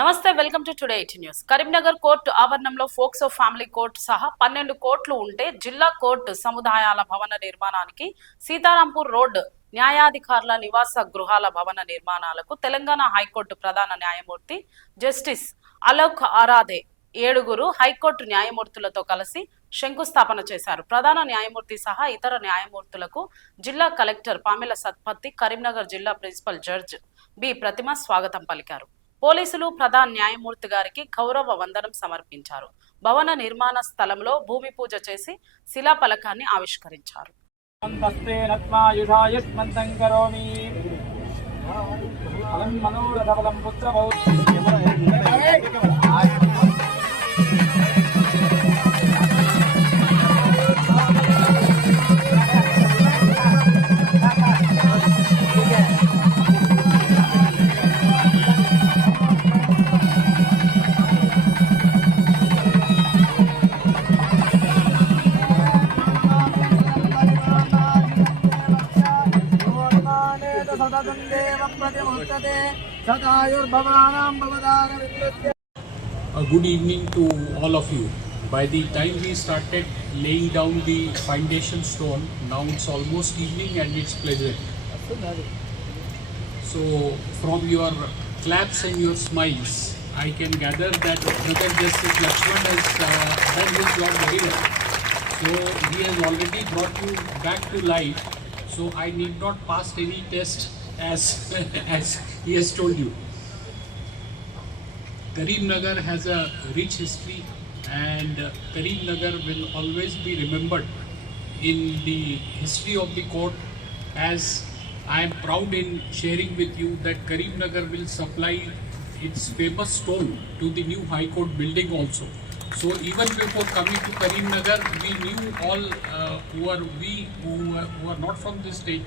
నమస్తే welcome to today 8 news. Karimnagar court ఆవరణంలో POCSO family court సహా 12 కోర్టులు ఉంటే జిల్లా కోర్టు సముదాయాల భవన నిర్మాణానికి సీతారాంపూర్ రోడ్ న్యాయాధికారుల నివాస గృహాల భవన నిర్మాణాలకు తెలంగాణ హైకోర్టు ప్రధాన న్యాయమూర్తి జస్టిస్ అలోక్ ఆరాధే 7 హైకోర్టు న్యాయమూర్తులతో కలిసి శంకుస్థాపన చేశారు. ప్రధాన న్యాయమూర్తి సహా ఇతర న్యాయమూర్తులకు జిల్లా కలెక్టర్ పామెల సత్పత్తి, కరీంనగర్ జిల్లా ప్రిన్సిపల్ జడ్జ్ బి ప్రతిమ స్వాగతం పలికారు. పోలీసులు ప్రధాన న్యాయమూర్తి గారికి గౌరవ వందనం సమర్పించారు. భవన నిర్మాణ స్థలంలో భూమి పూజ చేసి శిలాఫలకాన్ని ఆవిష్కరించారు. A good evening to all of you. By the time we started laying down the foundation stone, now it's almost evening and it's pleasant. So from your claps and your smiles, I can gather that Brother Justice Lakshman has done his job very well. So he has already brought you back to life. So I need not pass any test as he has told you. Karimnagar has a rich history and Karimnagar will always be remembered in the history of the court, as I am proud in sharing with you that Karimnagar will supply its famous stone to the new High Court building also. So even before coming to Karimnagar, we knew all who are not from this state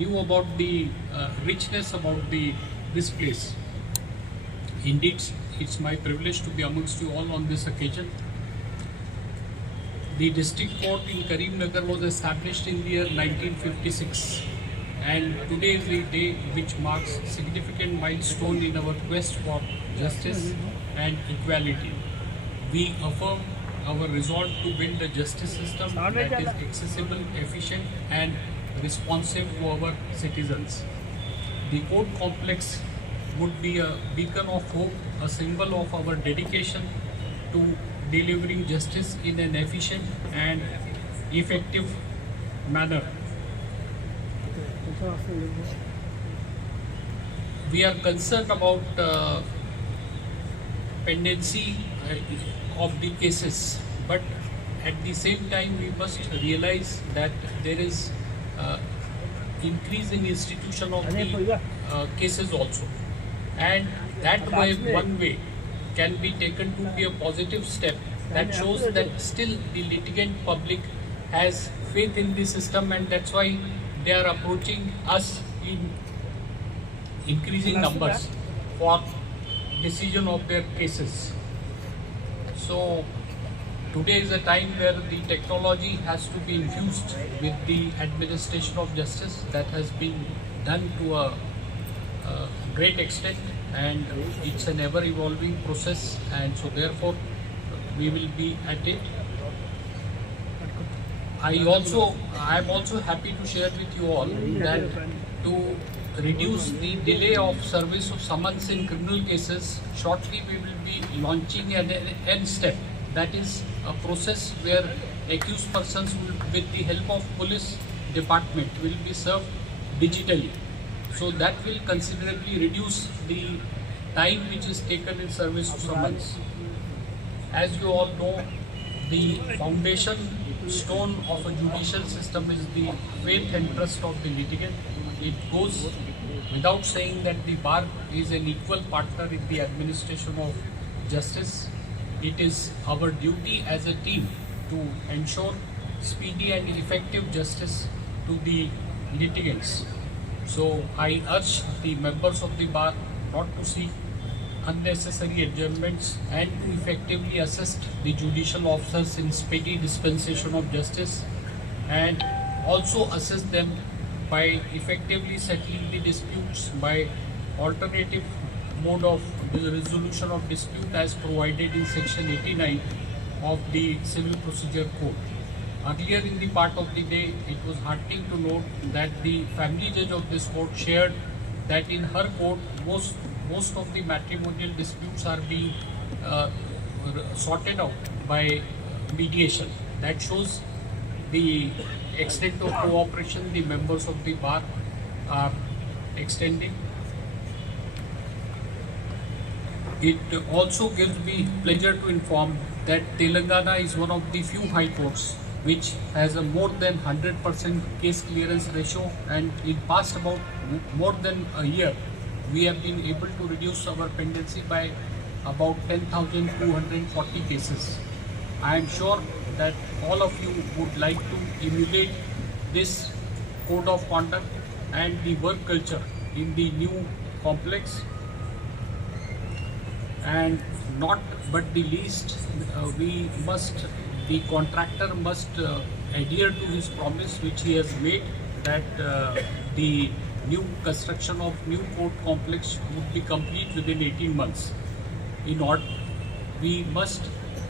knew about the richness about this place. Indeed, it's my privilege to be amongst you all on this occasion. The district court in Karimnagar was established in the year 1956, and today is the day which marks significant milestone in our quest for justice and equality. We affirm our resolve to build a justice system that is accessible, efficient and responsive to our citizens. The court complex would be a beacon of hope, a symbol of our dedication to delivering justice in an efficient and effective manner. We are concerned about pendency of the cases, but at the same time we must realize that there is increase in institution of the cases also, and that way one way can be taken to be a positive step that shows that still the litigant public has faith in the system, and that's why they are approaching us in increasing numbers for decision of their cases. So today is a time where the technology has to be infused with the administration of justice. That has been done to a great extent, and it's an ever evolving process, and so therefore we will be at it. I am also happy to share with you all that to reduce the delay of service of summons in criminal cases, shortly we will be launching an end step. That is a process where accused persons will, with the help of police department, will be served digitally. So that will considerably reduce the time which is taken in service of summons. As you all know, the foundation stone of a judicial system is the faith and trust of the litigant. It goes without saying that the bar is an equal partner in the administration of justice. It is our duty as a team to ensure speedy and effective justice to the litigants. So I urge the members of the bar not to seek unnecessary adjournments and to effectively assist the judicial officers in speedy dispensation of justice, and also assist them by effectively settling the disputes by alternative mode of the resolution of dispute as provided in section 89 of the Civil Procedure Code. Earlier in the part of the day, it was heartening to note that the family judge of this court shared that in her court, most of the matrimonial disputes are being sorted out by mediation. That shows the extent of cooperation the members of the bar are extending. It also gives me pleasure to inform that Telangana is one of the few high courts which has a more than 100% case clearance ratio, and in past about more than a year we have been able to reduce our pendency by about 10,240 cases. I am sure that all of you would like to emulate this code of conduct and the work culture in the new complex. And not but the least, the contractor must adhere to his promise which he has made, that the new construction of new court complex would be complete within 18 months. In order, we must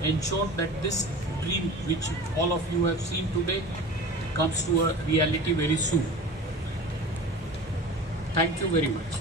ensure that this dream which all of you have seen today comes to a reality very soon. Thank you very much.